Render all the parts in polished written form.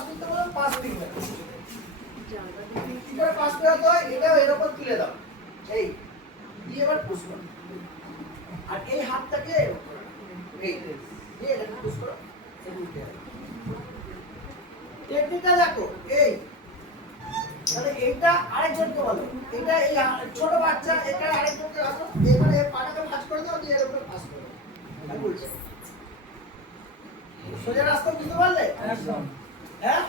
পাশ করতে বলো, পাশ দিবে কি করে পাশ করাতে হয়, এটাও এর উপর তুলে দাও, এই দিয়ে এবার পুশ করো, আর এই হাতটাকে এই দিয়ে এটাকে পুশ করো, টেকনিকটা দেখো। এই তাহলে এইটা আরেকজনকে বলো, এটা এই ছোট বাচ্চা, এটা আরেকজনকে রাখো, এবারে পাটাকে ভাঁজ করে দাও, দিয়ে এর উপরে পাস করো, আর বলছে সোজা রাস্তা বুঝতে পারলে? একদম। হ্যাঁ,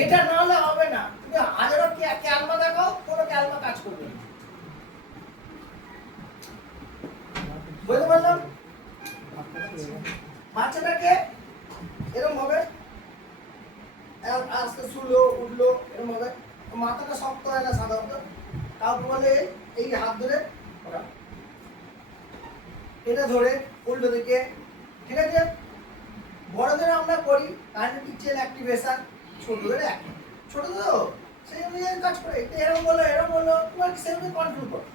এটা না হলে হবে না, তুমি হাজারো ক্যালমা দেখাও, কোনো ক্যালমা কাজ করবে না। বুঝতে পারলাম? বাচ্চাটাকে এরকম হবে, আস্তে শুলো উঠলো, এরকম হবে, মাথাটা শক্ত হয় না সাধারণত, কাউকে বলে এই হাত ধরে এটা ধরে উল্টো দিকে, ঠিক আছে? বড়দের আমরা করি কাইনেটিক চেইন অ্যাক্টিভেশন, ছোটদের ছোট তো সেই অনুযায়ী কাজ করে, এটা এরকম বলো, তোমার সেভাবে কন্ট্রোল করো।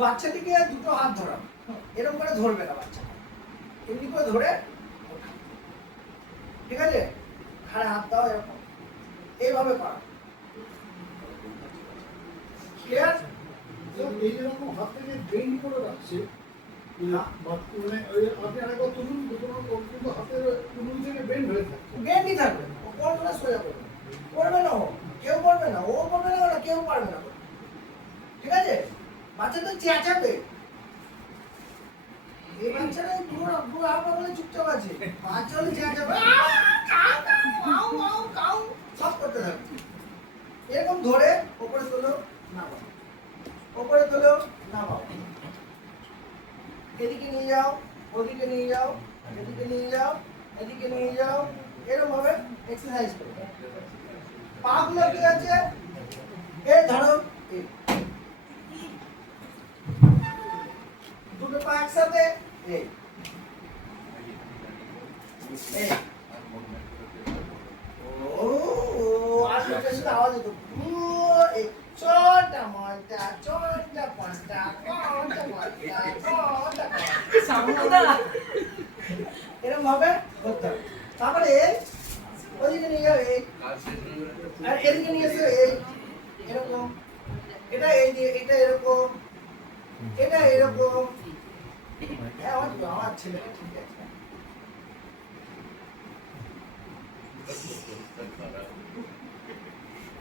বাচ্চাটিকে দুটো হাত ধরা, এরকম করে ধরবে না বাচ্চা, এমনি করে ধরে, ঠিক আছে? ঘাড়ে হাত দাও, এরকম এইভাবে করা, ক্লিয়ার? এই যেরকম হাত থেকে বেন্ড করে রাখছে, মানে আপনি আরেকবার তুলুন, কিন্তু হাতের তুলুন থেকে বেন্ড হয়ে থাকে, বেন্ডই থাকবে, কোন করে সোজা করবে, করবে না ও, কেউ করবে না, ও করবে না, কেউ পারবে না, ঠিক আছে? বাচ্চা তো চেঁচাবে, এই বাচ্চারা পুরো পুরো আপনার বলে চুপচাপ আছে, বাচ্চা হলে চেঁচাবে, সব করতে থাকবে। এরকম ধরে ওপরে তোলো, নামাও, ওপরে তোলো, নামাও, এদিকে নিয়ে যাও, ওদিকে নিয়ে যাও, এদিকে নিয়ে যাও, এদিকে নিয়ে যাও, এরকম ভাবে এক্সারসাইজ করো। পা গুলো কি আছে, এই ধরো, দুটো পা একসাথে, এই ও আর লোকের সাথে আওয়াজ হতো, এই ছোটা মোটা ছোটা পাঁচটা কোটা মোটা কোটা সামুদা, এরকম ভাবে করতে হবে। তারপরে ওইদিকে নিয়ে যাও, এই আর এদিকে নিয়ে এসো, এই এরকম, এটা এই যে এটা এরকম, এটা এরকম, হ্যাঁ আমার ছেলে ঠিক আছে।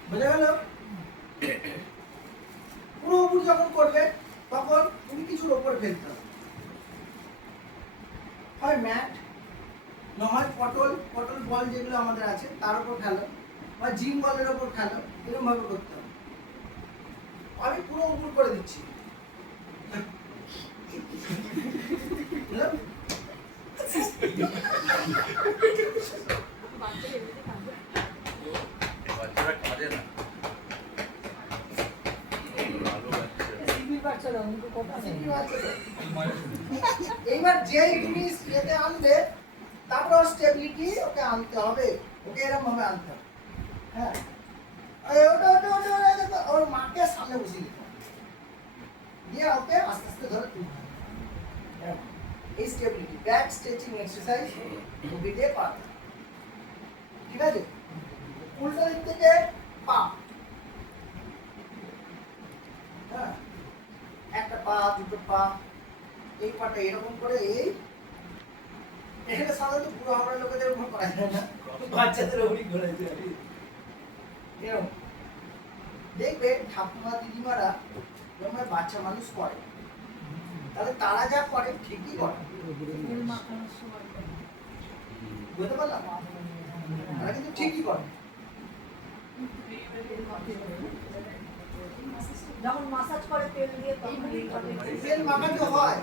বোঝা গেল? পুরোপুরি যখন করবে তখন তুমি কিছুর ওপরে ফেলতে হবে, হয় ম্যাট, না হয় পটল বল যেগুলো আমাদের আছে তার উপর খেলো, বা জিম বলের উপর খেলো, এরকম ভাবে করতে হবে। আমি পুরো উপর করে দিচ্ছি, এইবার যেই জিনিস এতে আনবে তারপর স্টেবিলিটি ওকে আনতে হবে, ওকে এরকম ভাবে আনতে হবে। হ্যাঁ, ওটা ওর মাকে সামনে বসিয়ে দিতে হবে, দিয়ে ওকে আস্তে আস্তে ধরে তুলতে হবে। এই stability back stretching exercise video করা, ঠিক আছে? উল্টো দিক থেকে পা, হ্যাঁ, একটা পা দুটো পা, এই পাটা এরকম করে, এই এখানে সাধারণত পুরো আমরা লোকেদের উপর করা যায় না, বাচ্চাদের উপরই করে যায়। এরকম দেখবে ঠাকুমা দিদিমারা যখন বাচ্চা মানুষ করে, তাহলে তারা যা করে ঠিকই করে, বুঝতে পারলাম? তারা কিন্তু ঠিকই করে, যখন মাসাজ করে তেল দিয়ে, তেল মাখাতে হয়।